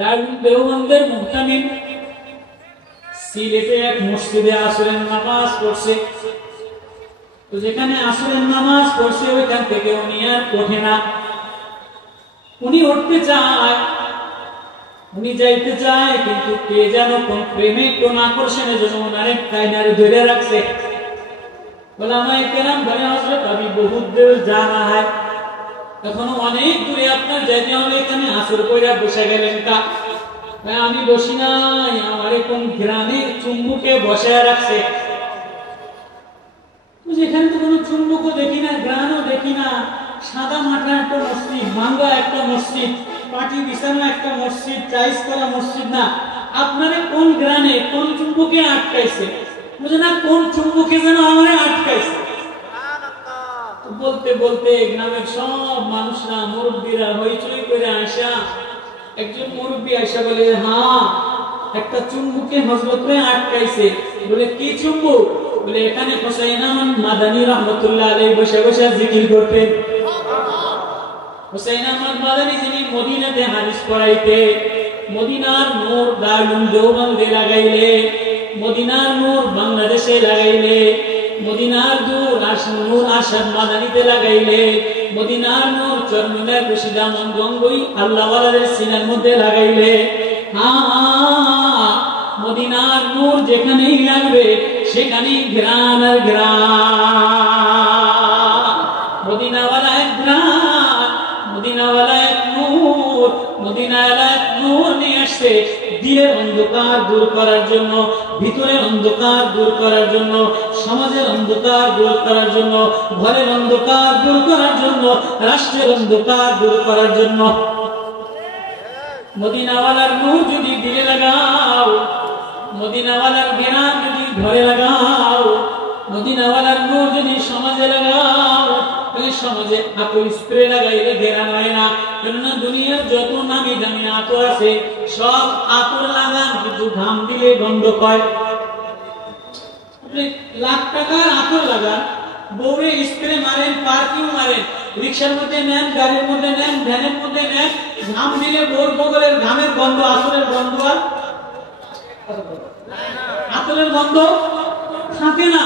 দারুল দেওবন্দের মুহতামিম সিলেটে এক মসজিদে আসরের নামাজ পড়ছে। তো যেখানে আসরের নামাজ পড়ছে ওইখান থেকে উনি আর ওঠে না। উনি উঠতে চায়, উনি যাইতে চায়, কিন্তু কে যেন কোন প্রেমে কোন আকর্ষণের জন্য ওনারে কাইনারে ধরে রাখছে। ওলামায়ে কেরাম বলে, হযরত আমি বহুত দূর জানা হয়, এখনো অনেক দূরে আপনার যাইতে হবে, এখানে আসর কইরা বসে গেলেন কা? আমি বসি নাই, আমারে কোন গ্রামে চুম্বুকে বসায় রাখছে। যেখানে তো কোনো চুম্বকও দেখি না, গ্রামও দেখি না, সাদা মাঠা একটা মসজিদ, ভাঙ্গা একটা মসজিদ, পাটি বিছানো একটা মসজিদ, টাইলস করা মসজিদ না, আপনারে কোন গ্রামে কোন চুম্বকে আটকাইছে? বুঝে না কোন চুম্বকে যেন আমারে আটকাইছে। বলতে বলতে গ্রামের সব মানুষরা, মুরব্বীরা হইচই করে আসা, একজন মুরব্বী আয়সা বলে, হ্যাঁ একটা চুম্বকে হযরতরে আটকাইছে। বলে কি চুম্বক? বলে এখানে হুসাইন আহমদ মাদানী রাহমাতুল্লাহ আলাইহি বসে বসে জিকির করতেন। হুসাইন আহমদ মাদানী যিনি মদিনাতে হাদিস পড়াইতে, মদিনার নূর দারুল দেওবন্দে লাগাইলে, মদিনার নূর বাংলাদেশে লাগাইলে, মদিনার নূর আশাদ মাদানীতে লাগাইলে, মদিনার নূর চরমনায় রশিদামন গঙ্গই আল্লাহওয়ালাদের সিনার মধ্যে লাগাইলে, মদিনার নূর যেখানেই লাগবে সেখানেই ঘ্রাণ আর ঘ্রাণ। মদিনাওয়ালা এক ঘ্রাণ, মদিনাওয়ালা এক নূর, মদিনাওয়ালা এক নূর নিয়ে আসছে দিলের অন্ধকার দূর করার জন্য, ভিতরের অন্ধকার দূর করার জন্য, সমাজের অন্ধকার দূর করার জন্য, ঘরের অন্ধকার দূর করার জন্য, রাষ্ট্রের অন্ধকার দূর করার জন্য। মদিনাওয়ালার নূর যদি দিলে লাগাও, মদিনাওয়ালার ঘ্রাণ যদি ঘরে লাগাও, মদিনাওয়ালার নূর যদি সমাজে লাগাও, তাহলে সমাজে আতর স্প্রে লাগাইলে ঘ্রাণ হয় না। কেননা দুনিয়ার যত নামি দামি আতর আছে সব আতর লাগান, কিন্তু ঘাম দিলে গন্ধ হয়। আপনি লাখ টাকার আতর লাগান, বউরে স্প্রে মারেন, পারফিউম মারেন, রিক্সার মধ্যে নেন, গাড়ির মধ্যে নেন, ভ্যানের মধ্যে নেন, ঘাম দিলে বউর বগলের ঘামের গন্ধ, আতরের গন্ধ আর আতরের গন্ধ থাকে না।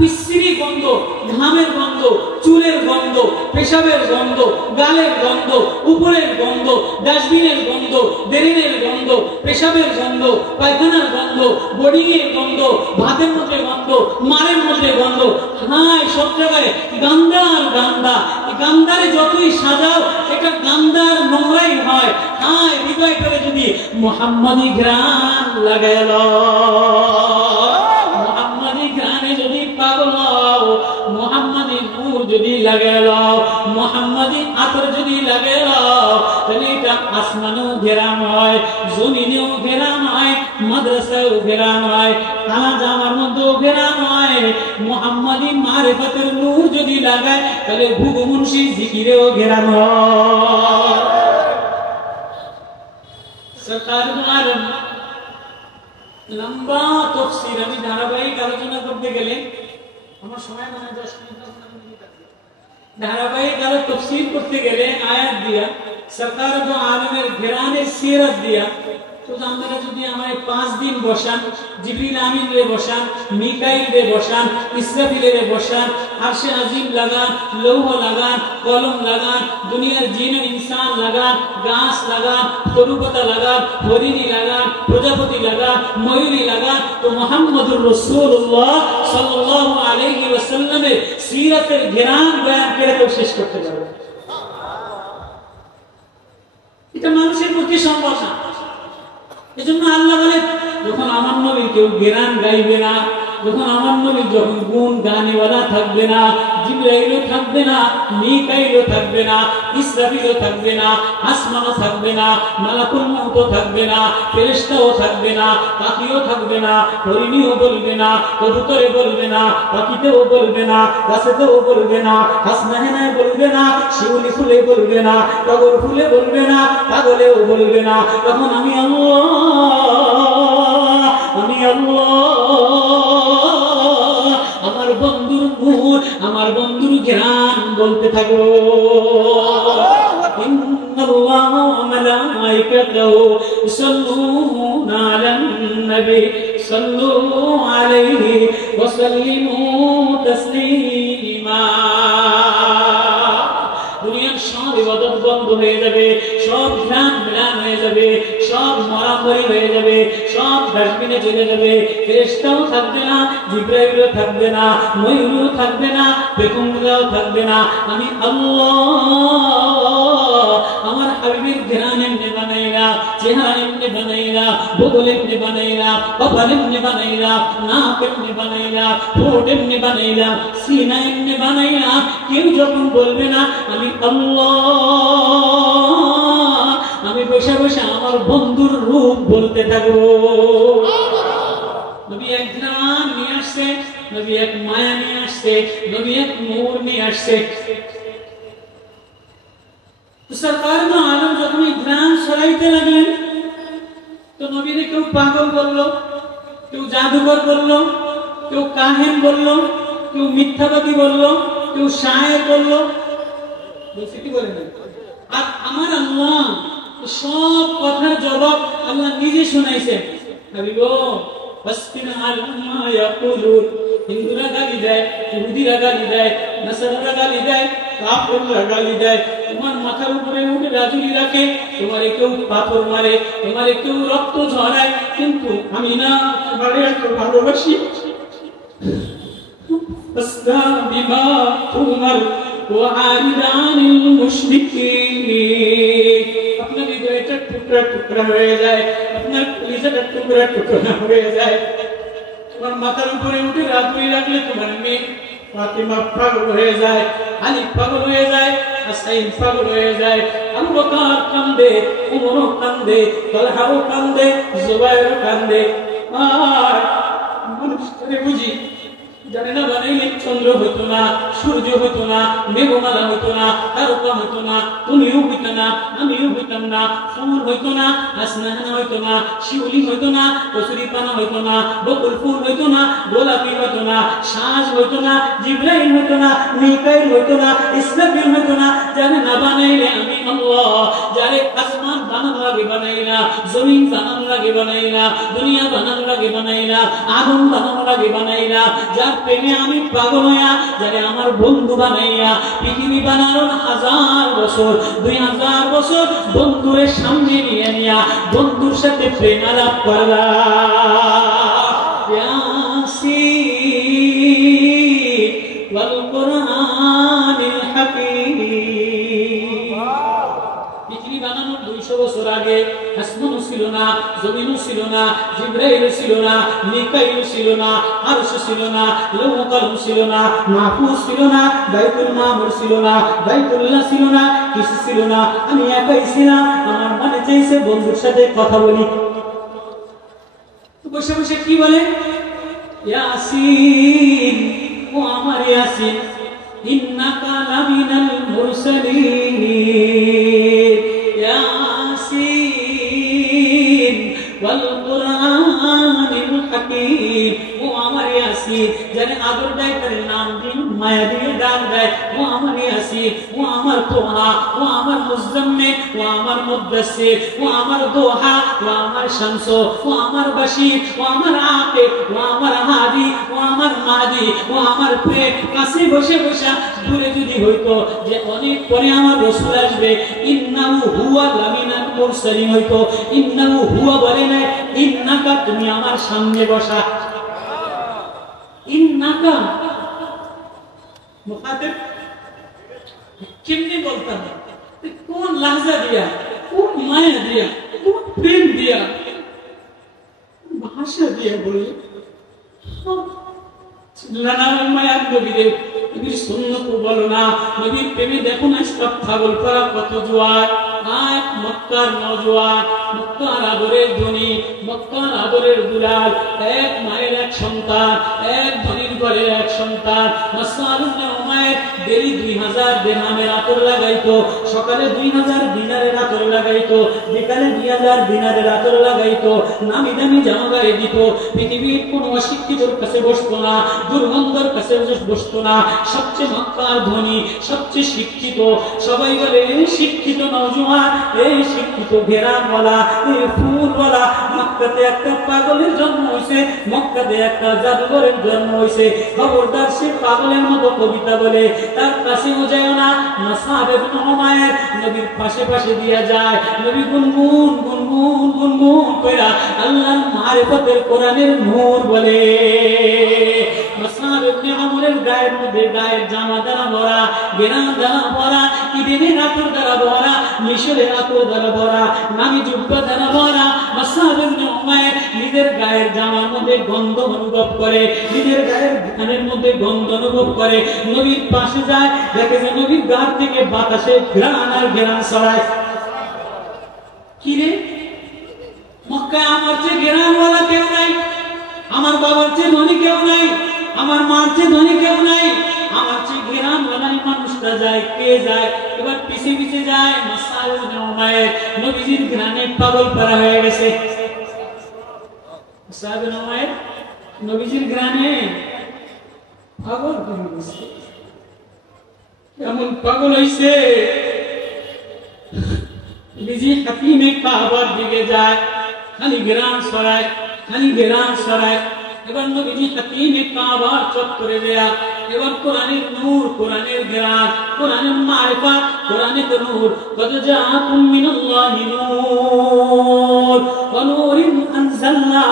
বিশ্রী গন্ধ, ঘামের গন্ধ, চুলের গন্ধ, পেশাবের গন্ধ, গালের গন্ধ, উপরের গন্ধ, ডাস্টবিনের গন্ধ, বেরিনের গন্ধ, পেশাবের গন্ধ, পায়খানার গন্ধ, বোর্ডিং এর গন্ধ, ভাতের মধ্যে গন্ধ, মারের মধ্যে গন্ধ। হ্যাঁ, সব জায়গায় গান্দা আর গান্দা। গান্দারে যতই সাজাও এটা গান্দার নোংরাই হয়। হ্যাঁ, হৃদয়টারে যদি মুহাম্মাদি ঘ্রাণ লাগাইল, মুহাম্মাদি ঘ্রাণে যদি পাগল হও, মুহাম্মাদি নূর যদি লাগাইল, মুহাম্মাদি আতর যদি লাগাইল, তাহলে এটা আসমানেও ঘেরান হয়, জমিনেও ঘেরান হয়, মাদ্রাসায়ও ঘেরান হয়, কালা জামার মধ্যেও ঘেরান হয়। মুহাম্মাদি মারিফাতের নূর যদি লাগায় তাহলে ভুগমুনশি জিকিরেও ঘেরান হয়। সরকার আলম লম্বা তাফসীর আমি ধারাবাহিক আলোচনা করতে গেলে আমার সময় মানে 10 মিনিট আছে। ধারাবাহিক তাফসীর করতে গেলে আয়াত দিয়া, সরকার আলমের ঘেরানের সিরাত দিয়া, তো আপনারা যদি আমায় 5 দিন বসান, জিবরিল আমিন রে বসান, মিকাইল রে বসান, ইসরাফিল রে বসান, আরশে আজিম লাগান, লৌহ লাগান, কলম লাগান, দুনিয়ার জিন ও ইনসান লাগান, গাছ লাগান, তরুপাতা লাগান, হরিণী লাগান, প্রজাপতি লাগান, ময়ূরী লাগান, তো মুহাম্মদুর রাসূলুল্লাহ সাল্লাল্লাহু আলাইহি ওয়াসাল্লামের সিরাতের ঘেরান বয়ান করে কেউ শেষ করতে পারবে না। এটা মানুষের পক্ষে সম্ভব না। এজন্য আল্লাহ বলে, যখন আমার নবী কেউ ঘেরান গাইবে না, যখন আমার নবী যখন গুণ গানেওয়ালা থাকবে না, জিবরাইলও থাকবে না, মিকাইলও থাকবে না, ইসরাফিলও থাকবে না, আসমানও থাকবে না, মালাকুল মউতও থাকবে না, ফেরেশতাও থাকবে না, পাখিও থাকবে না, হরিণীও বলবে না, কবুতরে বলবে না, পাখিতেও বলবে না, গাছেতেও বলবে না, হাসনাহেনায় বলবে না, শিউলি ফুলে বলবে না, টগর ফুলে বলবে না, পাগলেও বলবে না। তখন আমি আল্লাহ, আমি আল্লাহ, আমার বন্ধুর নূর, আমার বন্ধুর জ্ঞান বলতে থাকো। ইন্নাল্লাহা ওয়া মালাইকাতাহু মালাইকাতাহু ইউসাল্লুনা আলান নবী সাল্লু আলাইহি ওয়া সাল্লিমু তাসলিমা। দুনিয়ার সব ইবাদত বন্ধ হয়ে যাবে, সব ধ্যান মিলান হয়ে যাবে, সব মরামরি হয়ে যাবে, সব ডাস্টবিনে চলে যাবে। ফেরেশতাও থাকবে না, জিবরাইলও থাকবে না, ময়ূরও থাকবে না, বেকুমুল্লাহও থাকবে না। আমি আল্লাহ আমার হাবিবের ঘ্রাণ এমনি বানাইলাম, চেহারা এমনি বানাইলাম, বদল এমনি বানাইলাম, কপাল এমনি বানাইলাম, নাক এমনি বানাইলাম, ঠোঁট এমনি বানাইলাম, সিনা এমনি বানাইলাম। কেউ যখন বলবে না আমি আল্লাহ, আমি বসে বসে আমার বন্ধুর রূপ বলতে থাকবো। নবী এক ঘ্রাণ নিয়ে আসছে, নবী এক মায়া নিয়ে আসছে, নবী এক নূর নিয়ে আসছে। সরকার দো আলম যখন ঘ্রাণ ছড়াইতে লাগলেন তো নবীরে কেউ পাগল বললো, কেউ জাদুকর বললো, কেউ কাহেন বললো, কেউ মিথ্যাবাদী বললো, কেউ শায়ের বললো। বলছি কি বলেন? আর আমার আল্লাহ সব কথার জবাব আল্লাহ নিজে শোনাইছেন। হাবিবো বাসকিনা আলামা ইয়াকুলুন। হিন্দুরা গালি দেয়, ইহুদিরা গালি দেয়, নাসারারা গালি দেয়, কাফেররা গালি দেয়। তোমার মাথার উপরে উঠে রাজুরি রাখে, তোমারে কেউ পাথর মারে, তোমারে কেউ রক্ত ঝরায়, কিন্তু আমি না তোমারে এত ভালোবাসি। ফাসদা বিমা তুমার ওয়া আরিদ আনিল মুশরিকিন। আপনার হৃদয়টা টুকরা টুকরা হয়ে যায়, আপনার কলিজাটা টুকরা টুকরা হয়ে যায়। তোমার মাথার উপরে উঠে রাজুরি রাখলে তোমার মেয়ে ফাতিমা পাগল হয়ে যায়, আলী পাগল হয়ে যায়, হাসাইন পাগল হয়ে যায়, আবু বকর কান্দে, উমরও কান্দে, তালহাও কান্দে, জুবাইরও কান্দে। আর মানুষটারে বুঝি জানে না বানাইলে চন্দ্র হতো না, সূর্য হতো না, মেঘমালা হতো না, তারকা হতো না, তুমিও হইতো না, আমিও হইতাম না, ফুল হইতো না, আসনাহানা হইতো না, শিউলি হইতো না, কচুরি পানা হইতো না, বকুল ফুল হইতো না, গোলাপি হইতো না, সাজ হইতো না, জিবরাইল হইতো না, মিকাইল হইতো না, ইসরাফিল হইতো না। জানে না বানাইলে আমি আল্লাহ। যারে আসমান বানানোর আগে বানাইলা, জমিন বানানোর আগে বানাইলা, দুনিয়া বানানোর আগে বানাইলা, আগুন বানানোর আগে বানাইলা, যার প্রেমে আমি পাগল হইয়া, যারে আমার বন্ধু বানাইয়া পৃথিবী বানানোর 1000 বছর 2000 বছর বন্ধুরের সামনে নিয়ে নিয়া বন্ধুর সাথে প্রেম আলাপ করলা। ইয়াসিন ওয়াল কুরআনিল হাকীম। পৃথিবী বানানোর 200 বছর আগে আসমানও ছিল না, জমিনও ছিল না, জিবরাইল ছিল না, মিকাইল ছিল না, আরশ ছিল না, লৌহ কলম ছিল না, মাহফুজ ছিল না, বাইতুল মামুর ছিল না, বাইতুল্লাহ ছিল না, কিছু ছিল না। আমি একাই ছিলাম। আমার মনে চাইছে বন্ধুর সাথে কথা বলি। বসে বসে কি বলে? ইয়াসিন, ও আমার ইয়াসিন, ইন্নাকা লামিনাল মুরসালিন। ইয়াসিন ওয়াল কুরআনিল হাকীম। ও আমার ইয়াসিন, যারে আদর দেয় তার নাম দিয়ে মায়া দিয়ে ডাক দেয়, ও আমার ইয়াসিন, ও আমার তোহা, ও আমার মুজাম্মিল, ও আমার মুদ্দাসসির, ও আমার দোহা, ও আমার শামস, ও আমার বাশির, ও আমার আকিব, ও আমার হাদি, ও আমার মাদি, ও আমার প্রেম। কাছে বসে বসে দূরে যদি হইতো যে অনেক পরে আমার রাসূল আসবে, ইন্নাহু হুয়া লামিনাল মুরসালিন হইতো। ইন্নাহু হুয়া বলে না, ইন্নাকা তুমি আমার সামনে বসা। ইন্নাকা মুখাতিব কেমনে বলতাম, কোন লাহজা দিয়া, কোন মায়া দিয়া, কোন প্রেম দিয়া, ভাষা দিয়া বলি। মায়ার নবীদের নবীর সুন্নত বলো না, নবীর প্রেমে দেখো না সব পাগল করা কত জোয়ার। আজ মক্কার নওজোয়ান, মক্কার আদরের ধনী, মক্কার আদরের দুলাল, এক মায়ের এক সন্তান, এক ধনীর ঘরের এক সন্তান। উমাইর ডেইলি 2000 দিরহামের আতর লাগাইতো, সকালে 2000 দিনারের আতর লাগাইতো, বিকালে 2000 দিনারের আতর লাগাইতো, নামি দামি জামা গায়ে দিত। পৃথিবীর কোন অশিক্ষিতর কাছে বসতো না, দুর্গন্ধর কাছে বসতো না। সবচেয়ে মক্কার ধনী, সবচেয়ে শিক্ষিত, সবাই বলে শিক্ষিত নওজোয়ান, এই শিক্ষিত ঘেরানওয়ালা, এই ফুলওয়ালা। মক্কাতে একটা পাগলের জন্ম হয়েছে, মক্কাতে একটা জাদুঘরের জন্ম হয়েছে। খবরদার সে পাগলের মতো কবিতা বলে তার কাছেও যায় না। মুসআব ইবনে উমাইর নবীর পাশে পাশে দিয়া যায়, নবী গুনগুন গুনগুন গুনগুন কইরা আল্লাহর মারিফতের কোরআনের নূর বলে। মুসআব ইবনে উমাইরের গায়ের মধ্যে গায়ের জামা দ্বারা ভরা, গেরান দ্বারা ভরা, ইদেনের আতর দ্বারা ভরা, মিশরের আতর দ্বারা ভরা, নামি জুব্বা দ্বারা ভরা। মুসআব ইবনে উমাইর নিজের গায়ের জামার মধ্যে গন্ধ অনুভব করে, নিজের গায়ের গানের মধ্যে গন্ধ অনুভব করে। নবীর পাশে যায়, দেখে যে নবীর গা থেকে বাতাসে ঘ্রাণ আর ঘ্রাণ ছড়ায়। কি রে, মক্কায় আমার চেয়ে ঘ্রাণওয়ালা কেউ নাই, আমার বাবার চেয়ে ধনী কেউ নাই, আমার মার চেয়ে ধনী কেউ নাই, আমার চেয়ে ঘ্রাণওয়ালা মানুষটা যায়। কে যায়? এবার পিছে পিছে যায় মুসআব ইবনে উমাইর। নবীজির ঘ্রাণে পাগল পারা হয়ে গেছে। মুসআব ইবনে উমাইর নবীজির ঘ্রাণে পাগল হয়ে গেছে। এমন পাগল হইছে, নবীজি হাতিমে কাবার দিকে যায়, খালি ঘ্রাণ ছড়ায়, খালি ঘ্রাণ ছড়ায়। এবার নবীজি হাতিমে কাবার চত্বরে যায়, এবার কোরআনের নূর, কোরআনের ঘ্রাণ, কোরআনের মারিফাত, কোরআনের নূর। কদ জাআকুম মিনাল্লাহি নূর ওয়া নূরিন আনজালনা,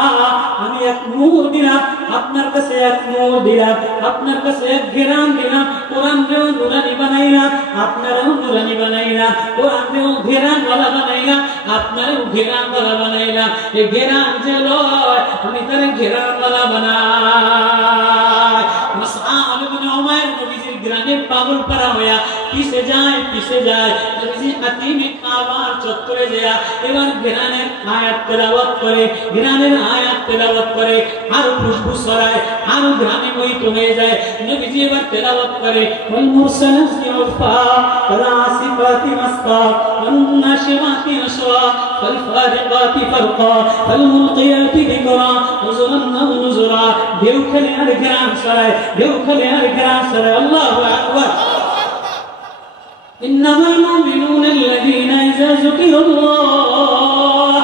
আমি এক নূর দিলাম আপনার কাছে, এক নূর দিলাম আপনার কাছে, এক ঘ্রাণ দিলাম। কোরআনকেও নূরানি বানাইলাম, আপনারও নূরানি বানাইলাম। কোরআনকেও ঘ্রাণওয়ালা বানাইলাম, আপনারও ঘ্রাণওয়ালা বানাইলাম। এই ঘ্রাণ যে লয়, আমি তার ঘ্রাণওয়ালা বানাই। মুসআব ইবনে উমাইর নবীজির ঘ্রাণে পাগল পারা হইয়া পিছে যায়, পিছে যায়। নবীজি হাতিমে কাবার চত্বরে যায়, এবার ঘ্রাণের আয়াত তেলাওয়াত করে, ঘ্রাণের আয়াত তেলাওয়াত করে, আরো খুশবু ছড়ায়, আরো ঘ্রাণে মোহিত হয়ে যায়। নবীজি এবার তেলাওয়াত করে, ওয়াল মুরসালাতি উরফা ওয়াল আসিফাতি মাসফা ওয়ান নাশিরাতি নশরা ওয়াল ফারিকাতি ফারকা ওয়াল মুলকিয়াতি যিকরা নুজুরান আও নুজুরা। ঢেউ খেলে আর ঘ্রাণ ছড়ায়, ঢেউ খেলে আর ঘ্রাণ ছড়ায়। আল্লাহু আকবার। ইন্নামাল মুমিনুনা আল্লাযীনা ইযা যুকিরাল্লাহ,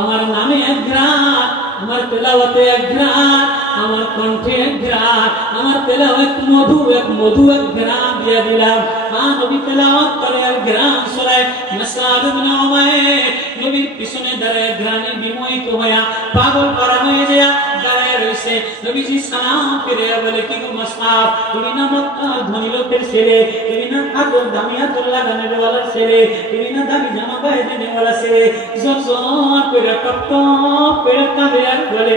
আমার নামে এক ঘ্রাণ, আমার তেলাওয়াতে এক ঘ্রাণ, আমার কণ্ঠে এক ঘ্রাণ, আমার তেলাওয়াত মধু, এক মধু, এক ঘ্রাণ দিয়ে দিলাম। নবী তেলাওয়াত করে আর ঘ্রাণ ছড়ায়। মুসআব ইবনে উমাইর নবীর পিছনে দাঁড়ায় ঘ্রাণে বিমোহিত হইয়া পাগল পারা হয়ে যায়, দাঁড়ায় রয়েছে। নবীজি সালাম ফিরে বলে, কি গো মুসআব, তুমি না মক্কার ধনী লোকের ছেলে, তুমি না আতর দামি আতর লাগানোর ওয়ালার ছেলে, তুমি না দামি জামা গায়ে দেওয়ার ওয়ালা ছেলে। জোর করে টপ টপ করে কাঁদে আর বলে,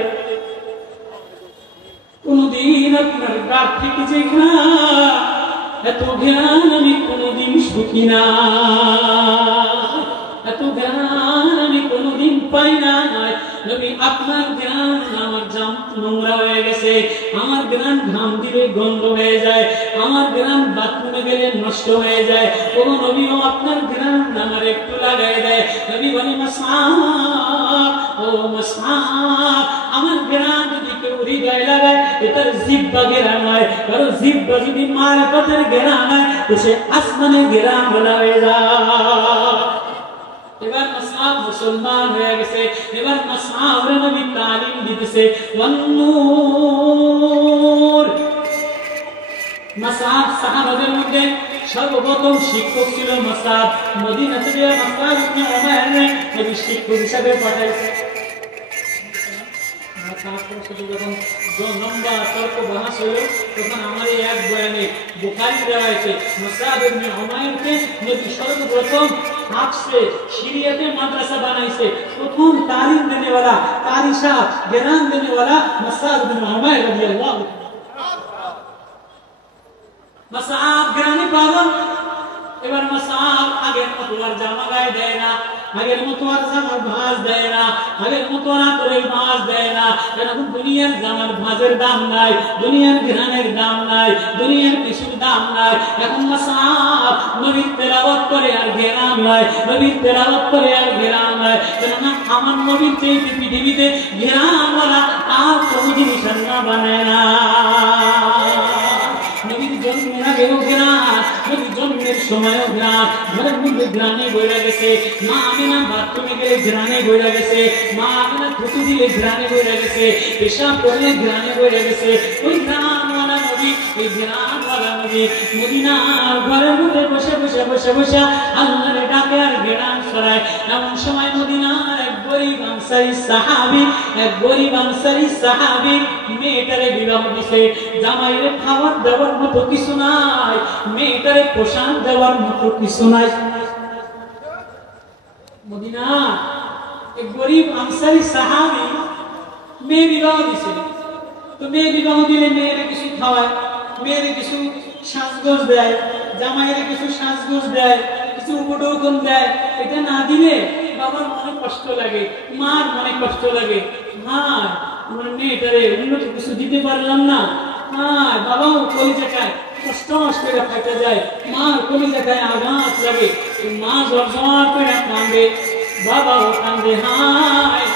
কোনদিন আপনার গা থেকে যে ঘ্রাণ, এত ঘ্রাণ আমি কোনদিন শুকি না, এত ঘ্রাণ আমি কোনদিন পাই না। নবী আপনার ঘ্রাণ আমার জাম নোংরা হয়ে গেছে, আমার ঘ্রাণ ঘাম দিলে গন্ধ হয়ে যায়, আমার ঘ্রাণ বাথরুমে গেলে নষ্ট হয়ে যায়। ও নবী, ও আপনার ঘ্রাণ আমার একটু লাগাই দেয়। নবী বলে, মুসআব, ও মুসআব, আমার ঘ্রাণ যদি কেউ হৃদয় লাগায়, এটার জিহ্বা ঘ্রাণ হয়, কারণ জিহ্বা যদি মারিফতের ঘ্রাণ হয়, তো সে আসমানের ঘ্রাণ বলা হয়ে যায়। এবার মুসআব মুসলমান হয়ে গেছে। এবার মুসআব নবী তালিম দিতেছে, ওয়ান্নূর। মুসআব সাহাবাদের মধ্যে সর্বপ্রথম শিক্ষক ছিল মুসআব। মদিনা থেকে মুসআব ইবনে উমাইর নবী শিক্ষক হিসেবে পাঠাইছে। যখন লম্বা তর্ক বহাস হলো, তখন আমার এক বয়ানে বুখারী রয়েছে, মুসআব ইবনে উমাইরকে নবী সর্বপ্রথম হাফসে শরিয়তে মাদ্রাসা বানাইছে। প্রথম তালিম দেने वाला, কারি সাহেব, জ্ঞান देने वाला মুসআব ইবনে উমাইর রাদিয়াল্লাহু আনহু। মুসআব জ্ঞানী পাগল। এবার মুসআব আগের মতো আর জামা গায়ে দেয় না, আগের মতো আর জামার ভাঁজ দেয় না। আগের মতো না করে মাছ দেয় না। এখন দুনিয়ার জামার ভাঁজের দাম নাই, দুনিয়ার ঘ্রাণের দাম নাই, দুনিয়ার কিছুর দাম নাই। এখন মাসাব নবীর তেলাওয়াত করে আর ঘেরাম নাই, নবীর তেলাওয়াত করে আর ঘেরাম নাই। কেননা আমার নবীর চেয়ে পৃথিবীতে ঘেরামওয়ালা আর কোনো জিনিস আল্লাহ বানায় না। নবীর জন্মের আগেও ঘেরাম, নবীর জন্মের সময়ও ঘেরাম, ঘরের মধ্যে ঘ্রাণে বইরা গেছে। মা আমিনা বাথরুমে গেলে ঘ্রাণে বইরা গেছে, মা আমিনা থুতু দিলে ঘ্রাণে বইরা গেছে, পেশাব করলে ঘ্রাণে বইরা গেছে। ওই ঘ্রাণওয়ালা নবী, ওই ঘ্রাণওয়ালা নবী মদিনার ঘরের মধ্যে বসে বসে বসে বসে আল্লাহরে ডাকে আর ঘ্রাণ ছড়ায়। এমন সময় মদিনার এক গরিব আনসারী সাহাবী, এক গরিব আনসারী সাহাবী মেয়েটারে বিবাহ দিছে। জামাইরে খাবার দেওয়ার মতো কিছু নাই, মেয়েটারে পোশাক দেওয়ার মতো কিছু নাই। মদিনা এক গরিব আনসারী সাহাবী মেয়ে বিবাহ দিছে। তো মেয়ে বিবাহ দিলে মেয়েরে কিছু খাওয়ায়, মেয়েরে কিছু সাজগোজ দেয়, জামাইরে কিছু সাজগোজ দেয়, কিছু উপঢৌকন দেয়। এটা না দিলে বাবার মনে কষ্ট লাগে, মার মনে কষ্ট লাগে। হ্যাঁ, আমার মেয়েটারে উন্নত কিছু দিতে পারলাম না। হ্যাঁ, বাবাও কলিজাটায় কষ্ট করে ফাইটা যায়, মার কলিজাটায় আঘাত লাগে। মা জর্জর করে কাঁদে, বাবাও কাঁদে। হায়,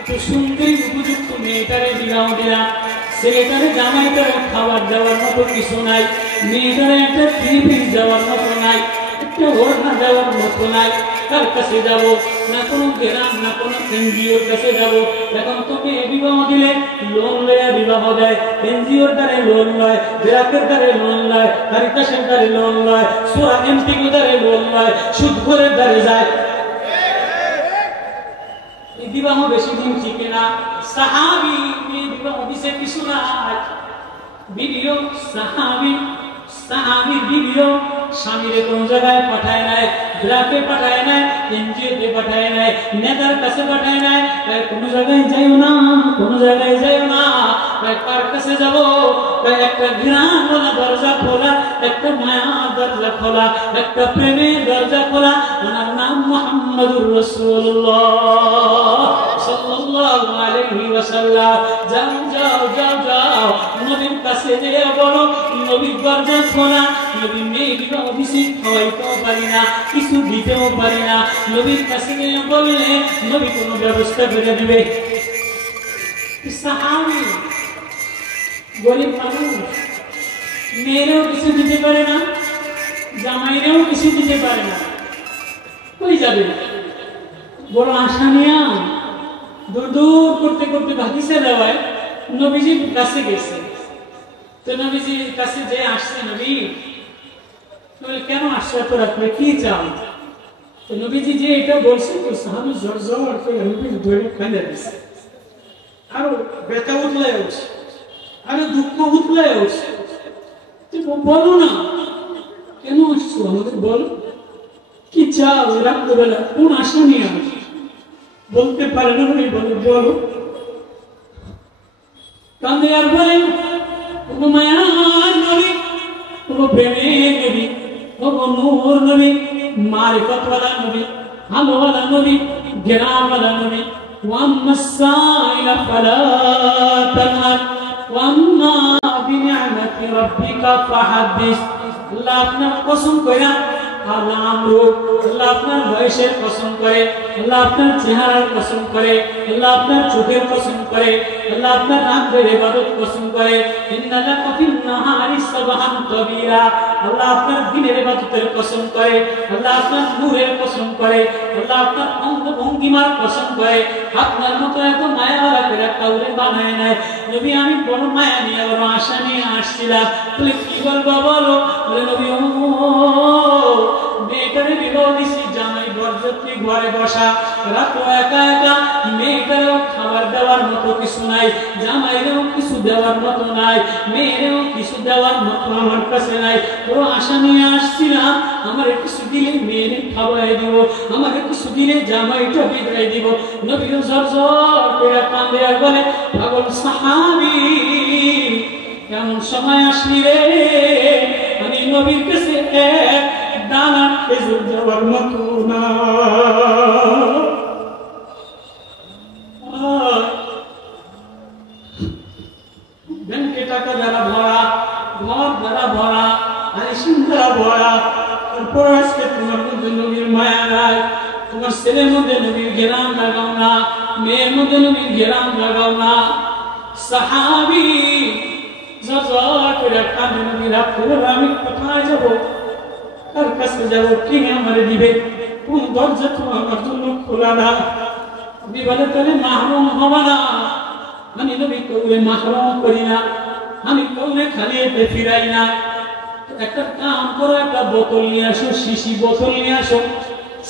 এত সুন্দরী উপযুক্ত মেয়েটারে বিবাহ দিলাম, ছেলেটারে জামাইটারে খাবার দেওয়ার মতো কিছু নাই, মেয়েটারে একটা টিফিন দেওয়ার মতো নাই, একটা ওড়না দেওয়ার মতো নাই। কার কাছে যাব? না কোনো গ্রাম, না কোনো এনজিওর কাছে যাব। এখন তোকে বিবাহ দিলে লোন লয়া বিবাহ দেয়, এনজিওর দ্বারে লোন লয়, ব্যাংকের দ্বারে লোন লয়, কারিতাসের দ্বারে লোন লয়, সোরা এমপির দ্বারে লোন লয়, সুদখোরের দ্বারে যায়। এই বিবাহ বেশি দিন টিকে না। সাহাবী বিবাহ দিছে কিছু নাই, বিবিও সাহাবী, সাহাবী বিবিও স্বামীরে কোন জায়গায় পাঠায় নাই, ব্লকে পাঠায় নাই, এনজিওতে পাঠায় নাই, নেতার কাছে পাঠায় নাই। কোন জায়গায় যাইও না, কোন জায়গায় যাইও না। কার কাছে যাব? একটা ঘৃণাওয়ালা দরজা খোলা, একটা মায়া দরজা খোলা, একটা প্রেমের দরজা খোলা। ওনার নাম মুহাম্মদুর রাসূলুল্লাহ সাল্লাল্লাহু আলাইহি ওয়াসাল্লাম। যাও যাও যাও যাও, নবীর কাছে যেয়ে বলো নবীর দরজা খোলা। নবী মেয়ে বিবাহ দিছি, খাওয়াইতেও পারি না, কিছু দিতেও পারি না। নবীর কাছে গিয়ে বললে নবী কোনো ব্যবস্থা করে দেবে। সাহাবী গরিব মানুষ, মেয়েরাও কিছু দিতে পারে না, জামাইরাও কিছু দিতে পারে না, কই যাবে? বড় আশা নিয়া দূর দূর করতে করতে ভাগিসে দেওয়ায় নবীজির কাছে গেছে। তো নবীজির কাছে যে আসছে, নবী কেন আসছে এত রাত্রে, কি চাও? তো নবীজি যে এটা বলছে, তো সাহাবী জোর করে নবীর ধরে কাঁদে দিছে, আরো ব্যথা উঠলে উঠছে, আরো দুঃখ উঠলে উঠছে। বলো না কেন আসছো, আমাদের বলো কি চাও? রাত্রেবেলা কোন আশা নিয়ে আসছো? বলতে পারে না, বলে বলো। কাঁদে আর বলেন, ও মায়ার নবী, ও প্রেমের নবী, ও নূর নবী, মারিফতওয়ালা নবী, ভালোওয়ালা নবী, জ্ঞানওয়ালা নবী। ওয়াম্মা সাইলা ফালা তানহার ওয়াম্মা বিনিআমাতি রাব্বিকা ফাহাদ্দিস। আল্লাহ আপনার কসম কইরা, আল্লাহ আপনার বয়সের কসম করে, আল্লাহ আপনার চেহারার কসম করে, আল্লাহ আপনার চোখের কসম করে, আল্লাহ আপনার রাতের ইবাদত কসম করে। ইন্নালাকা ফিন নাহারি সাবহান তাবীরা। আল্লাহ আপনার দিনের ইবাদতের কসম করে, আল্লাহ আপনার নূরের কসম করে, আল্লাহ আপনার অঙ্গভঙ্গিমার কসম করে। আপনার মতো এত মায়াওয়ালা করে কাউরে বানায় নাই। নবী আমি বড় মায়া নিয়ে, বড় আশা নিয়ে আসছিলাম। বলে কি বলবো বলো? বলে নবী মেয়েটারে বিবাহ দিছি, জামাই বরযাত্রী ঘরে বসা, রাত্র একা একা, মেয়েটারেও খাবার দেওয়ার মতো কিছু নাই, জামাইরেও কিছু দেওয়ার মতো নাই, মেয়েরেও কিছু দেওয়ার মতো আমার কাছে নাই। বড় আশা নিয়ে আসছিলাম, আমার কিছু দিলে মেয়েরে খাওয়াই দিব, আমার কিছু দিলে জামাইটা বিদায় দিব। নবীও ঝরঝর করে কাঁদে আর বলে, পাগল সাহাবী, এমন সময় আসলি রে, আমি নবীর কাছে দানা খেজুর দেওয়ার মতো না। ছেলের মধ্যে নবীর ঘেরান লাগাও না, মেয়ের মধ্যে নবীর ঘেরান লাগাও না। সাহাবী জজা করে কাঁদে, নবী রাত করে আমি কোথায় যাব, কার কাছে যাব, কে আমারে দিবে, কোন দরজা তো আমার জন্য খোলা না। নবী বলে তাহলে মাহরুম হবা না। আমি নবী কাউকে মাহরুম করি না, আমি কাউকে খালি এতে ফিরাই না। একটা কাম করো, একটা বোতল নিয়ে আসো, শিশি বোতল নিয়ে আসো।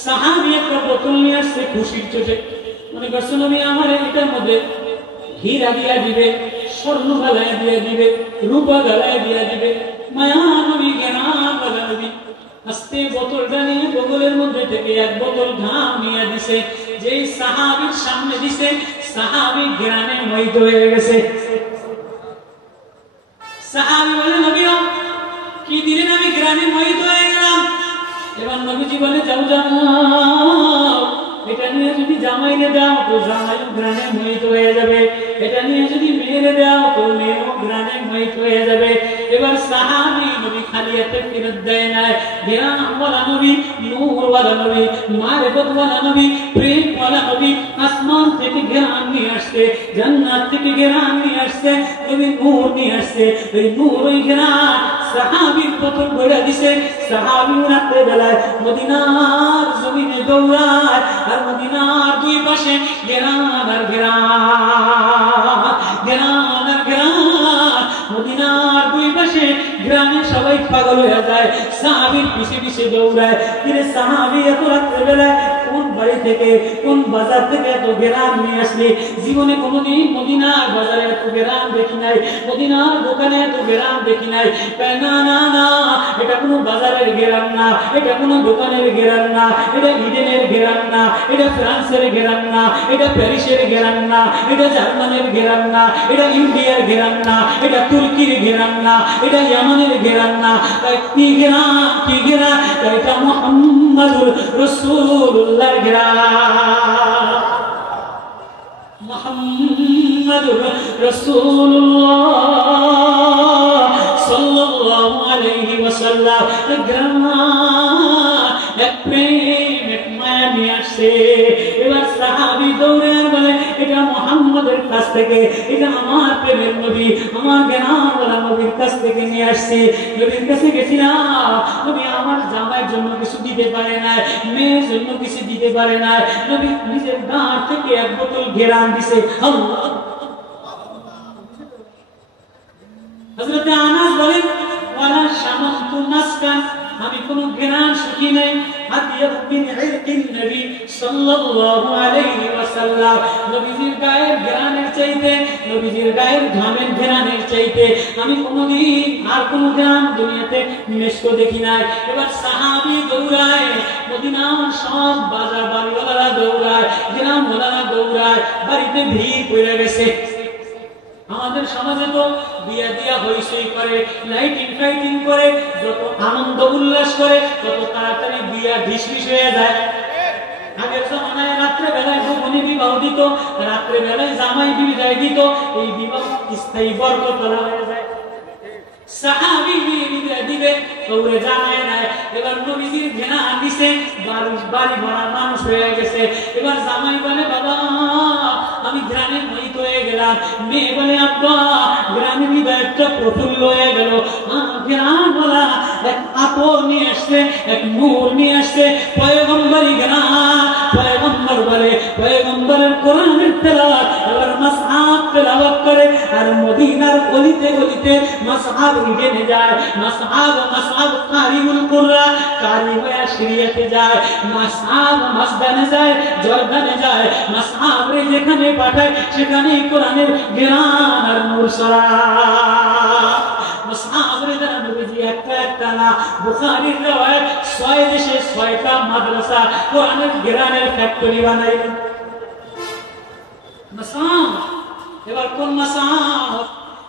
সাহাবী একটা বোতল নিয়ে আসছে খুশির চোটে, মনে করছো নবী আমার এটার মধ্যে হীরা দিয়া দিবে, স্বর্ণ গালায় দিয়া দিবে, রূপা গালায় দিয়া দিবে। মায়া নবী জ্ঞানা বলা নবী আস্তে বোতলটা নিয়ে বগলের মধ্যে থেকে এক বোতল ঘাম নিয়ে দিছে। যেই সাহাবীর সামনে দিছে, সাহাবী জ্ঞানে মোহিত হয়ে গেছে। সাহাবী বলে নবী কি দিলেন, আমি জ্ঞানে মোহিত হয়ে গেলাম। এবার নবীজি বলে যাও যাও, এটা নিয়ে যদি জামাইরে দাও তো জামাই গ্রানে মোহিত হয়ে যাবে, এটা নিয়ে যদি মেয়েরে দাও তো মেয়েও গ্রানে মোহিত হয়ে যাবে। এবার সাহাবী নবী খালি এতে ফেরত দেয় না, জ্ঞান ওয়ালা নবী, নূর ওয়ালা নবী, মারিফত ওয়ালা নবী, প্রেম ওয়ালা নবী। আসমান থেকে জ্ঞান নিয়ে আসছে, জান্নাত থেকে জ্ঞান নিয়ে আসছে, নবী নূর নিয়ে আসছে। ওই নূর ওই জ্ঞান সাহাবীর বোতল ভরে দিছে। সাহাবী রাতে বেলায় মদিনার জমিনে দৌড়ায়, আর মদিনার দুই পাশে জ্ঞান আর জ্ঞান, জ্ঞান আর জ্ঞান। মদিনার দুই পাশে গ্রামে সবাই পাগল হয়ে যায়, সাহাবীর পিছে পিছে দৌড়ায়। কিন্তু সাহাবী এত রাত্রে বেলায় কোন বাড়ি থেকে, কোন বাজার থেকে এত গেরাম নিয়ে আসলি? জীবনে কোনোদিন মদিনার বাজারে এত গেরাম দেখি নাই, মদিনার দোকানে এত গেরাম দেখি নাই। না না না, এটা কোনো বাজারের গেরাম না, এটা কোনো দোকানের গেরাম না, এটা ইডেনের গেরাম না, এটা ফ্রান্সের গেরাম না, এটা প্যারিসের গেরাম না, এটা জার্মানের গেরাম না, এটা ইন্ডিয়ার গেরাম না, এটা তুর্কির গেরাম না, এটা ইয়ামানের গেরাম না। কি গেরাম, কি গেরাম? এটা মুহাম্মাদুর রাসূলুল্লাহর গেরাম, মুহাম্মাদুর রাসূলুল্লাহ সাল্লাল্লাহু আলাইহি ওয়াসাল্লাম গেরাম। এক প্রেম, এক মায়া নিয়ে আসছে। এবার সাহাবী দৌড়ে বলে এটা মুহাম্মাদের কাছ থেকে, এটা আমার প্রেমের নবী, আমার জ্ঞানওয়ালা নবীর কাছ থেকে নিয়ে আসছি। নবীর কাছে গেছিলাম, নবী আমার জামাইয়ের জন্য কিছু দিতে পারে না, মেয়ের জন্য কিছু দিতে পারে না। নবী নিজের গাঁট থেকে এক বোতল ঘেরান দিছে। আল্লাহ, হযরত আনাস বলেন ওয়ালা শামাতু নাসকান, আমি কোন ঘেরান শুকি নাই। হাদিয়া বিন ইরকিন নবী সাল্লাল্লাহু আলাইহি ওয়াসাল্লাম, নবীজির গায়ের ঘেরানের চাইতে, নবীজির গায়ের ঘামের ঘেরানের চাইতে আমি কোনদিন আর কোন ঘেরান দুনিয়াতে মিশক দেখি নাই। এবার সাহাবী দৌড়ায়, মদিনার সব বাজার বাড়িওয়ালারা দৌড়ায়, গ্রামওয়ালারা দৌড়ায়, বাড়িতে ভিড় পড়ে গেছে। আমাদের সমাজে তো বিয়া দিয়া হইচই করে, লাইটিং ফাইটিং করে, যত আনন্দ উল্লাস করে তত তাড়াতাড়ি বিয়া ঢিসমিস হয়ে যায়। আগের জমানায় রাত্রে বেলায় বৌমনি বিবাহ দিত, রাত্রে বেলায় জামাই বিদায় দিত, এই বিবাহ স্থায়ী বরকতওয়ালা হয়ে যায়। সাহাবী বিদায় দিবে ওরে জানায় নাই। এবার নবীজির ঘেনা দিছে, বাড়ি ভরা মানুষ হয়ে গেছে। এবার জামাই বলে বাবা আমি গ্রামে মোহিত হয়ে গেলাম, মেয়ে বলে আব্বা গ্রামে হৃদয়টা প্রফুল্ল হয়ে গেল। গ্রাম বলা এক আতর নিয়ে আসছে, এক নূর নিয়ে আসছে, পয়গম্বরী গ্রাম। পয়গম্বর বলে, পয়গম্বরের কোরআনের তেলাওয়াত এবার মাসহাব তেলাওয়াত করে, আর মদিনার গলিতে গলিতে মাসহাব ইডেনে যায়, মাসহাব কারিউল কুরআ, কারি হয়ে সিরিয়াতে যায়, মাসহাব মাসদানে যায়, জর্দানে যায়। মাসহাব রে যেখানে পাঠায় সেখানে কোরআনের জ্ঞান আর নূর ছড়ায়। মাসহাব রে দ্বারা নবীজি একটা একটা না, বুখারীর riwayat 6 দেশে 6টা মাদ্রাসা কোরআনের জ্ঞানের ফ্যাক্টরি বানাইলেন। মাসহাব, এবার কোন মাসহাব?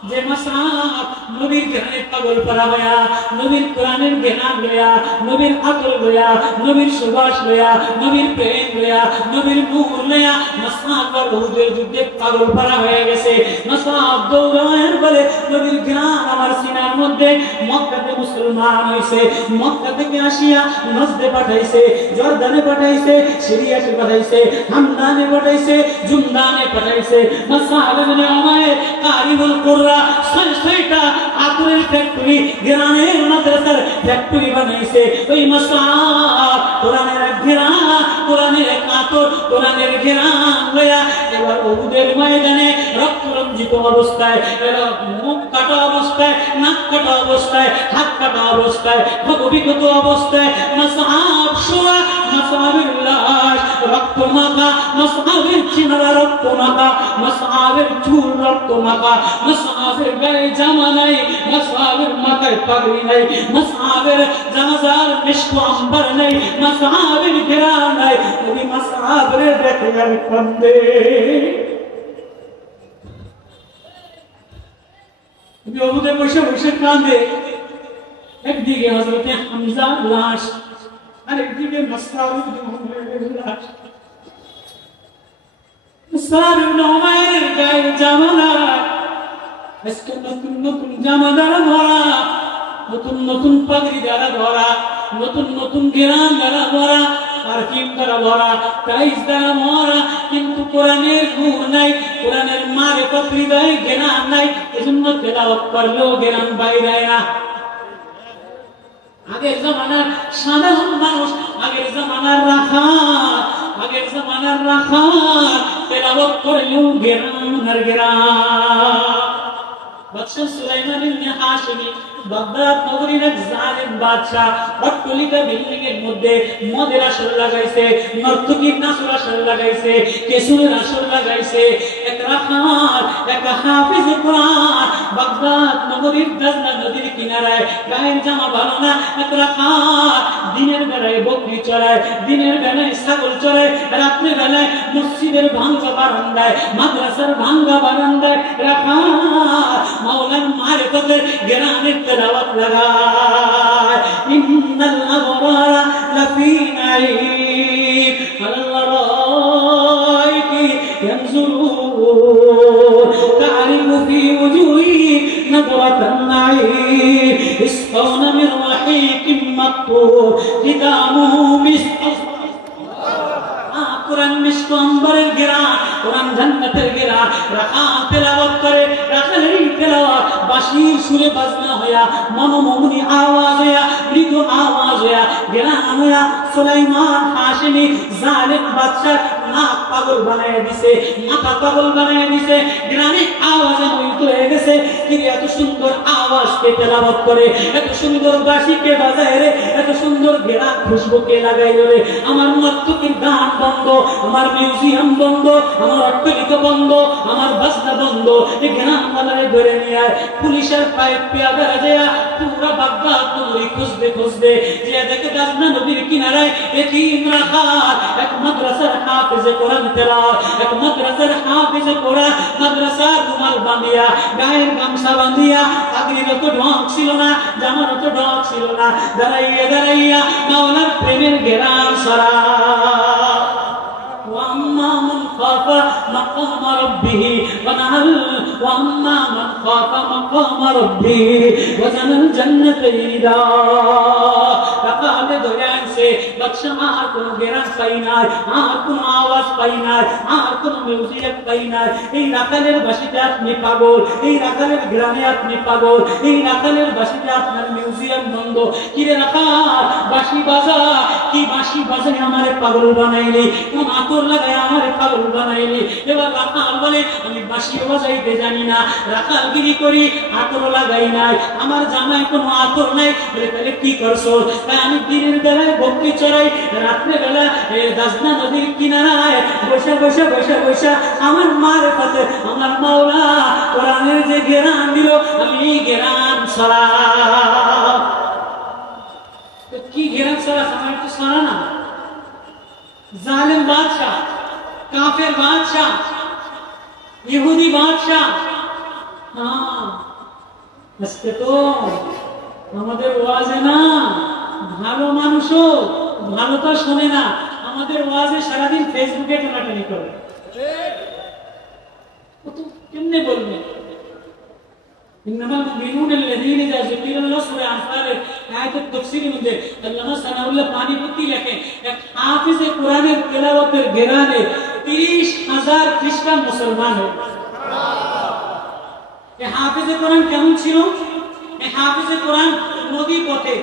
যে মাসহাব নবীর ঘ্রাণে পাগল পারা হইয়া, নবীর কোরআনের জ্ঞান লইয়া, নবীর আকল লইয়া, নবীর সুবাস লইয়া, নবীর প্রেম লইয়া, নবীর নূর লইয়া মুসআব উহুদের যুদ্ধে পাগল পারা হয়ে গেছে। মুসআব দৌড়ানোর বলে নবীর জ্ঞান আমার সিনার মধ্যে। মক্কাতে মুসলমান হইছে, মক্কা থেকে আসিয়া নজদে পাঠাইছে, জর্দানে পাঠাইছে, সিরিয়াতে পাঠাইছে, হামদানে পাঠাইছে, জুমদানে পাঠাইছে। মুসআব ইবনে উমাইর কারিমুল কুররা ৬টা আতরের ফ্যাক্টরি, জ্ঞানের মাদ্রাসার ফ্যাক্টরি বানাইছে। ওই মুসআব কোরআনের ঘেরান, কোরআনের আতর, কোরআনের ঘেরান লইয়া এবার উহুদের ময়দানে রক্ত রঞ্জিত অবস্থায়, মুখ কাটা অবস্থায়, নাক কাটা অবস্থায়, হাত কাটা অবস্থায়, ক্ষতবিক্ষত অবস্থায় মুসআব শোয়া, মুসআবের লাশ রক্ত মাখা, মুসআবের চেহারা রক্ত মাখা, মুসআবের চুল রক্ত মাখা, মুসআবের গায়ে জামা নাই, মুসআবের মাথায় পাগড়ি নাই, মুসআবের জানাজার মিশক আম্বার নাই, মুসআবের ঘেরান নাই। ওই মুসআবের দেখে আর কান্দে। উহুদে বসে বসে কাঁদে। একদিকে হযরতে হামজার লাশ, আরেকদিকে মুসআব ইবনে উমাইরের লাশ। মুসআব ইবনে উমাইরের গায়ে জামা নাই, আজকে নতুন নতুন জামা দ্বারা ভরা, নতুন নতুন পাগড়ি দ্বারা ভরা, নতুন নতুন ঘেরান দ্বারা ভরা, পারফিউম দ্বারা ভরা, টাইস দ্বারা ভরা, কিন্তু কোরআনের নূর নাই, কোরআনের মারিফত হৃদয়ে জ্ঞান নাই। এজন্য তেলাওয়াত করলেও জ্ঞান বাইরে না। আগের জামানার সাধারণ মানুষ, আগের জামানার রাখা, আগের জামানার রাখা তেলাওয়াত করলেও জ্ঞান আর জ্ঞান। বাদশা সুলাইমান ইবনে হাশিমি বাগদাদ নগরীর এক জালেম বাদশা, অট্টালিকা বিল্ডিং এর মধ্যে মদের আসর লাগাইছে, নর্তকীর নাচের আসর লাগাইছে, কেসুরের আসর লাগাইছে। এক রাখাল, এক হাফেজ কোরআন বাগদাদ নগরীর দাজনা নদীর কিনারায়, গায়ের জামা ভালো না, এক রাখাল দিনের বেলায় বকরি চড়ায়, দিনের বেলায় ছাগল চড়ায়, রাত্রে বেলায় মসজিদের ভাঙ্গা বারান্দায়, মাদ্রাসার ভাঙ্গা বারান্দায় রাখাল মাওলার মারিফতের জ্ঞানের তেলাওয়াত লাগায়। ইন্নাল আবরারা লাফি নাঈম আলাল আরাইকি ইয়ানজুরুন তারিফু ফি উজুহিহিম নাদরাতান নাঈম ইসকাউনা মিন রাহিকিম মাকতুম খিতামুহু মিস্ক। কোরআন মিশক আম্বরের ঘেরান, কোরআন জান্নাতের ঘেরান। রাখাল তেলাওয়াত করে, রাখালের তেলাওয়াত বাঁশির সুরে বাজনা হইয়া, মনোমোহনী আওয়াজ হইয়া, মৃদু আওয়াজ হইয়া, ঘেরান হইয়া সুলাইমান হাশিমি জালেম বাদশা নাক পাগল বানায় দিছে, মাথা পাগল বানায় দিছে। গ্রামে আওয়াজে মোহিত হয়ে গেছে। কিন্তু এত সুন্দর আওয়াজ কে তেলাওয়াত করে, এত সুন্দর বাঁশি কে বাজায় রে, এত সুন্দর ঘেরান খুশবু কে লাগাই রে। আমার নর্তকীর গান বন্ধ, আমার মিউজিয়াম বন্ধ, আমার অট্টালিকা বন্ধ, আমার বাজনা বন্ধ। এই ঘেরান বাজারে ধরে নিয়ে পুলিশের পায়ে পেয়াদা যায় পুরা বাগদাদ নগরী খুঁজতে খুঁজতে যে দেখে দাজনা নদীর কিনারায় এতিম রাখাল এক মাদ্রাসার হাফেজে কোরআন তেলাওয়াত, এক মাদ্রাসার হাফেজে কোরআন, মাদ্রাসার রুমাল বাঁধিয়া, গায়ের গামছা বাঁধিয়া, পাগড়ির তো ঢক ছিল না, জামার তো ঢক ছিল না, দাঁড়াইয়া দাঁড়াইয়া মাওলার প্রেমের ঘেরান সরা। وأما من خاف مقام ربه وأما من خاف مقام ربه وزن الجنتين রাখালে ধরে আনছে। বাদশা আর কোনো ঘেরান পাই নাই, আর কোনো আওয়াজ পাই নাই, আর কোনো মিউজিক পাই নাই। এই রাখালের বাঁশিতে আপনি পাগল, এই রাখালের গ্রামে আপনি পাগল, এই রাখালের বাঁশিতে আপনার মিউজিয়াম বন্ধ। কিরে রাখাল বাঁশি বাজা, কি বাঁশি বাজাই আমারে পাগল বানাইলি, কোন আতর লাগাই আমারে পাগল বানাইলি। এবার রাখাল বলে আমি বাঁশি বাজাইতে জানি না, রাখালগিরি করি, আতর লাগাই নাই, আমার জামায় কোনো আতর নাই। তাহলে কি করছো? আমি দিনের বেলায় বকরি চড়াই, রাত্রে বেলা দাজনা নদীর কিনারায় বসে বসে বসে বসে আমার মারিফতে আমার মাওলা কোরআনের যে ঘেরান দিল আমি ঘেরান ছড়া। কি ঘেরান ছড়া? আমার একটু শোনা না। জালেম বাদশা, কাফের বাদশা, ইহুদি বাদশা, আজকে তো আমাদের ওয়াজে না ভালো মানুষও ভালোটা শোনে না, আমাদের ওয়াজে সারাদিন ফেসবুকে টানাটানি করে। কেমনে বলবে ইন্নামাল মুমিনুনা আল্লাযীনা ইযা যুকিরা আল্লাহ সূরা আনফালের আয়াতের তাফসীরের মধ্যে আল্লামা সানাউল্লাহ পানিপতি লেখেন, এক হাফেজে কোরআনের তেলাওয়াতের ঘেরানে ৩০,০০০ খ্রিস্টান মুসলমান হয়। এই হাফেজে কোরআন কেমন ছিল? এই হাফেজে কোরআন নদী পথে